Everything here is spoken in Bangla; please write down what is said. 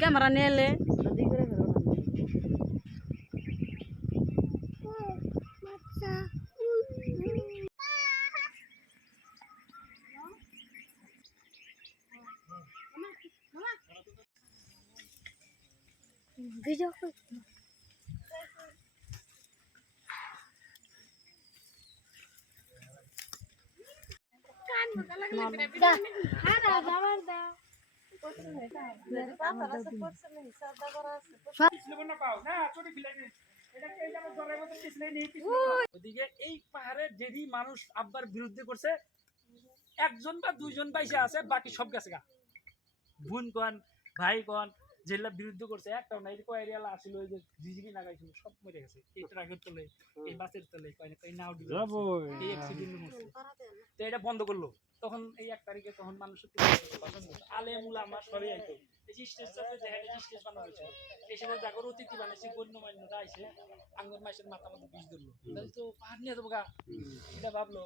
ক্যামেরা নিয়ে এলে ভিডিও ওদিকে এই পাহাড়ে যেদি মানুষ আব্বার বিরুদ্ধে করছে একজন বা দুইজন পাইসা আছে, বাকি সব গেছে গা। বোন কন ভাই কন যেগুলা বিরুদ্ধে করছে একটাও নাই। কয়েরিয়ালা আসিল ওই যে জিজিবি লাগাইছিল সব মরে গেছে। এই ট্রাকের তলে, এই বাসের তলে, কই নাও দিল এই অ্যাক্সিডেন্টে মরছে। তো এটা বন্ধ করলো। তখন এই 1 তারিখে তখন মানুষের আলেম উলামা সবাই আইতো। এই যে স্টেজ চাপে দেখা যায় স্টেজ বানানো হয়েছিল, এই সময় জাগর অতিথি বানাইছে, গণ্যমান্যরা আইসে আঙ্গুর মাসের মাথা মতো বিষ ধরলো। তাহলে তো পাহাড় নিয়ে যাবো গা, এটা ভাবলো।